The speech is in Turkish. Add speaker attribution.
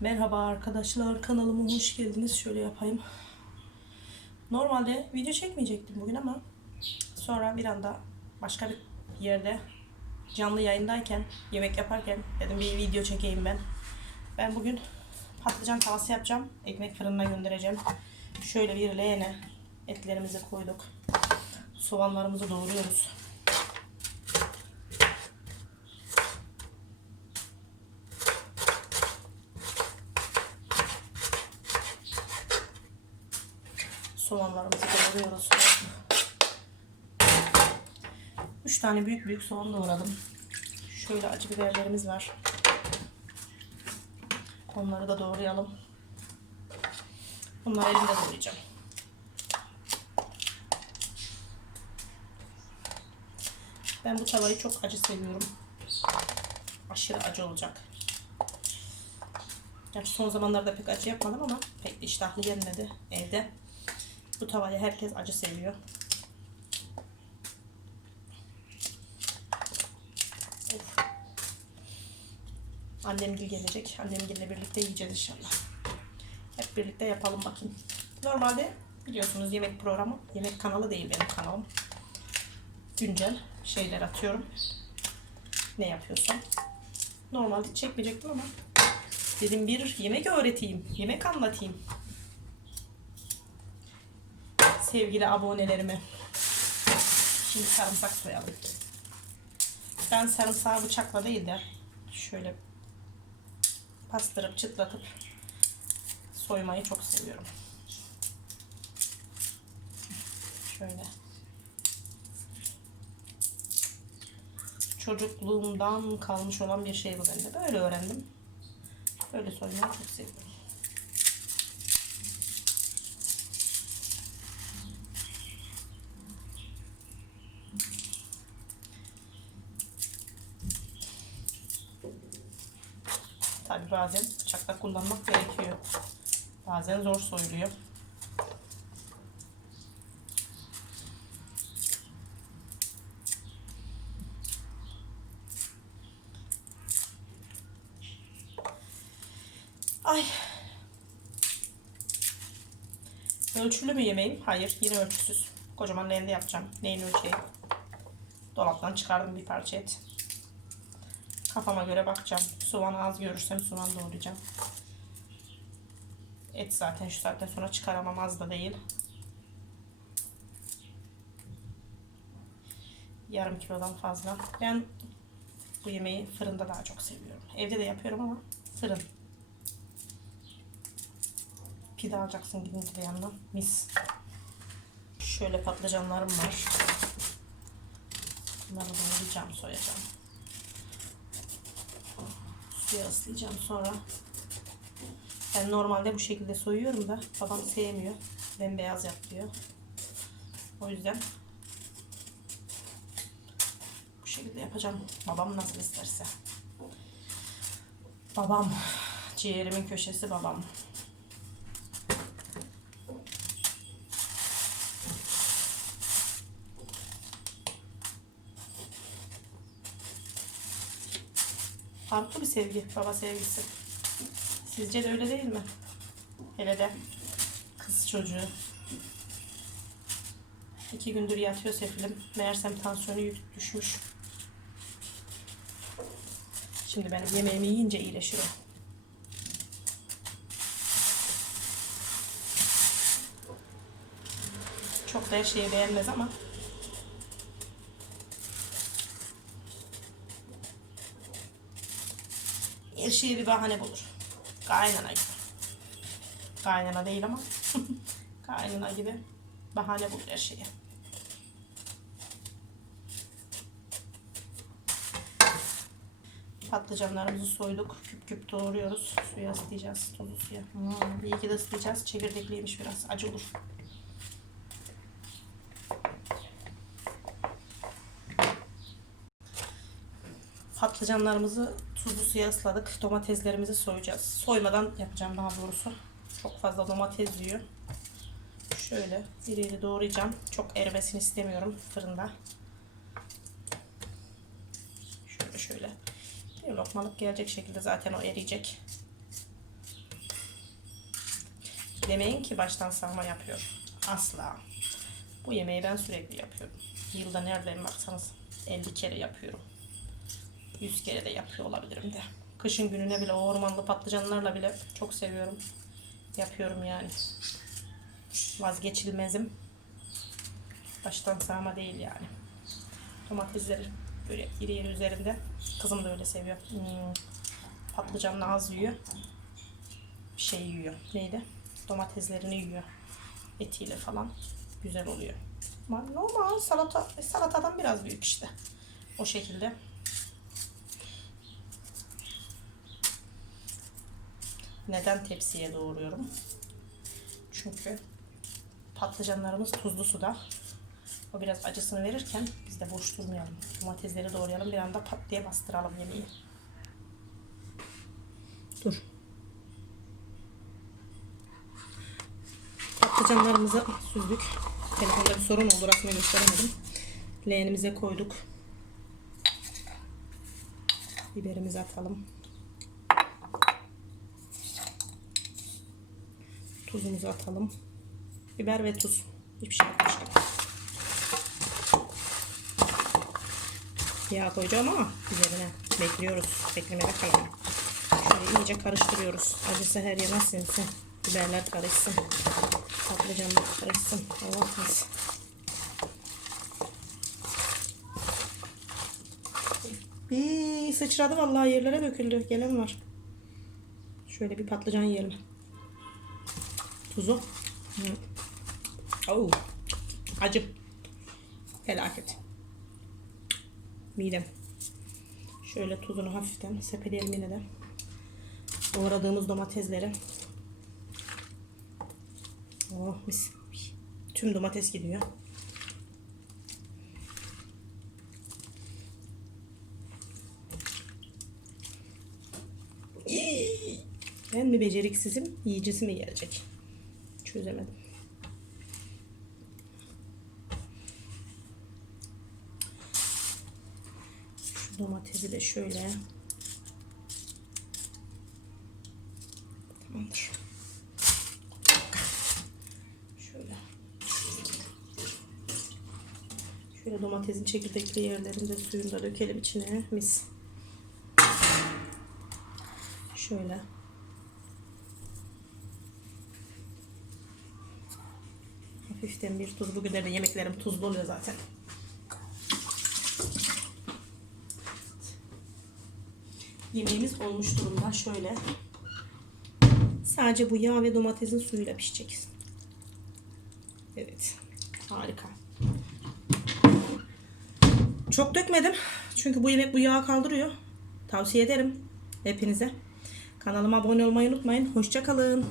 Speaker 1: Merhaba arkadaşlar kanalıma hoş geldiniz. Şöyle yapayım. Normalde video çekmeyecektim bugün ama sonra bir anda başka bir yerde canlı yayındayken yemek yaparken dedim bir video çekeyim ben. Ben bugün patlıcan tavası yapacağım. Ekmek fırınına göndereceğim. Şöyle bir leğene etlerimizi koyduk. Soğanlarımızı doğruyoruz. Soğanlarımızı doğruyoruz. 3 tane büyük büyük soğan doğradım. Şöyle acı biberlerimiz var. Onları da doğrayalım. Bunları elimde doğrayacağım. Ben bu tavayı çok acı seviyorum. Aşırı acı olacak. Gerçi son zamanlarda pek acı yapmadım ama pek iştahlı gelmedi evde. Bu tavayı herkes acı seviyor. Of. Annem gel gelecek. Annem gelinle birlikte yiyeceğiz inşallah. Hep birlikte yapalım bakayım. Normalde biliyorsunuz yemek programı, yemek kanalı değil benim kanalım. Güncel şeyler atıyorum. Ne yapıyorsam. Normalde çekmeyecektim ama dedim bir yemek öğreteyim, yemek anlatayım sevgili abonelerime. Şimdi sarımsak soyalım. Ben sarımsağı bıçakla değil de şöyle pastırıp çıtlatıp soymayı çok seviyorum. Şöyle. Çocukluğumdan kalmış olan bir şey bu bende. Böyle öğrendim. Böyle soymayı çok seviyorum. Bazen bıçakla kullanmak gerekiyor. Bazen zor soyuluyor. Ay. Ölçülü mü yemeğim? Hayır, yine ölçüsüz. Kocaman leğende yapacağım. Neyin ölçeği? Dolaptan çıkardım bir parça et. Kafama göre bakacağım. Soğan az görürsem soğan doğrayacağım. Et zaten şu saatten sonra çıkaramam az da değil. Yarım kilodan fazla. Ben bu yemeği fırında daha çok seviyorum. Evde de yapıyorum ama fırın. Pide alacaksın gidince de yanına. Mis. Şöyle patlıcanlarım var. Bunları doğrayacağım, soyacağım suya ıslayacağım sonra. Ben normalde bu şekilde soyuyorum da babam sevmiyor. Bembeyaz yap diyor. O yüzden bu şekilde yapacağım. Babam nasıl isterse. Babam. Ciğerimin köşesi babam. Farklı bir sevgi, baba sevgisi. Sizce de öyle değil mi? Hele de kız çocuğu. İki gündür yatıyor sefilim. Meğersem tansiyonu düşmüş. Şimdi benim yemeğimi yiyince iyileşir o. Çok da her şeyi beğenmez ama her şeye bir bahane bulur. Kaynana gibi. Kaynana değil ama kaynana gibi bahane bulur her şeye. Patlıcanlarımızı soyduk. Küp küp doğruyoruz. Suya ıslayacağız. Tuzlu suya. Hmm, iyi ki de ıslayacağız. Çekirdekliymiş biraz. Acı olur. Patlıcanlarımızı tuzlu suya ısladık. Domateslerimizi soyacağız. Soymadan yapacağım daha doğrusu. Çok fazla domates yiyor. Şöyle iri doğrayacağım. Çok erimesini istemiyorum fırında. Şöyle şöyle. Bir lokmalık gelecek şekilde zaten o eriyecek. Demeyin ki baştan sağma yapıyor. Asla. Bu yemeği ben sürekli yapıyorum. Yılda nereden baksanız 50 kere yapıyorum. 100 kere de yapıyor olabilirim de. Kışın gününe bile o ormanlı patlıcanlarla bile çok seviyorum. Yapıyorum yani. Vazgeçilmezim. Baştan sağma değil yani. Domatesleri böyle iri iri üzerinde. Kızım da öyle seviyor. Hmm. Patlıcanla az yiyor. Bir şey yiyor. Neydi? Domateslerini yiyor. Etiyle falan. Güzel oluyor. Normal salata, salatadan biraz büyük işte. O şekilde. Neden tepsiye doğruyorum? Çünkü patlıcanlarımız tuzlu suda. O biraz acısını verirken biz de boş durmayalım. Domatesleri doğrayalım. Bir anda pat diye bastıralım yemeği. Dur. Patlıcanlarımızı süzdük. Telefonda bir sorun oldu. Resmi gösteremedim. Leğenimize koyduk. Biberimizi atalım. Tuzumuzu atalım. Biber ve tuz. Hiçbir şey başka. Yağ koyacağım ama üzerine bekliyoruz. Beklemede kalalım. Şöyle iyice karıştırıyoruz. Acısı her yana sinsin. Biberler karışsın. Patlıcanlar karışsın. Allah mis. Bir sıçradı vallahi yerlere döküldü. Gelen var. Şöyle bir patlıcan yiyelim. Tuzu. Hı. Oo. Acı. Felaket. Midem. Şöyle tuzunu hafiften sepeleyelim yine de. Doğradığımız domatesleri. Oh mis. Tüm domates gidiyor. Ben mi beceriksizim, yiyicisi mi gelecek? Çözemedim. Şu domatesi de şöyle. Tamamdır. Şöyle. Şöyle domatesin çekirdekli yerlerinde suyunu da dökelim içine. Mis. Şöyle. Hafiften bir tuz. Bugün de yemeklerim tuzlu oluyor zaten. Yemeğimiz olmuş durumda. Şöyle. Sadece bu yağ ve domatesin suyuyla pişecek. Evet. Harika. Çok dökmedim. Çünkü bu yemek bu yağı kaldırıyor. Tavsiye ederim hepinize. Kanalıma abone olmayı unutmayın. Hoşçakalın.